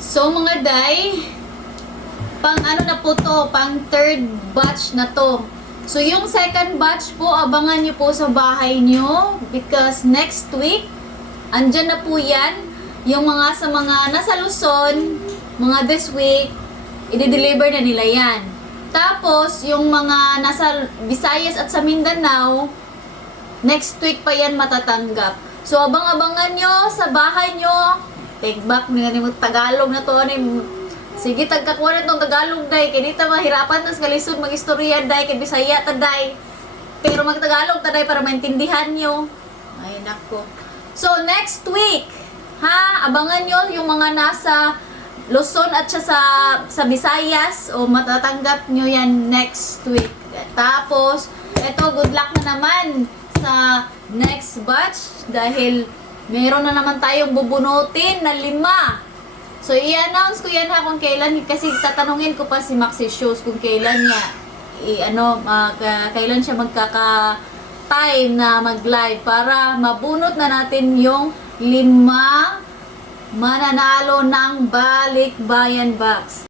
So mga day, pang ano na po to, pang third batch na to. So yung second batch po, abangan nyo po sa bahay nyo because next week, andyan na po yan. Yung mga sa mga nasa Luzon, mga this week, i-deliver na nila yan. Tapos, yung mga nasa Visayas at sa Mindanao, next week pa yan matatanggap. So, abang-abangan nyo sa bahay nyo. Take back, Tagalog na to. Sige, tagkakuha na itong Tagalog, day. Kaya dito mahirapan tas kalisod mag-istorya, day. Kaya Bisaya, taday. Pero mag-Tagalog, taday, para maintindihan nyo. Ay, nako. So, next week, ha? Abangan nyo yung mga nasa Luzon at siya sa Visayas. O matatanggap nyo yan next week. Tapos, eto, good luck na naman sa next batch. Dahil meron na naman tayong bubunutin na 5. So, i-announce ko yan ha kung kailan, kasi tatanungin ko pa si Maxi Shoes kung kailan niya, kailan siya magkaka-time na mag-live para mabunot na natin yung 5 mananalo ng Balikbayan Box.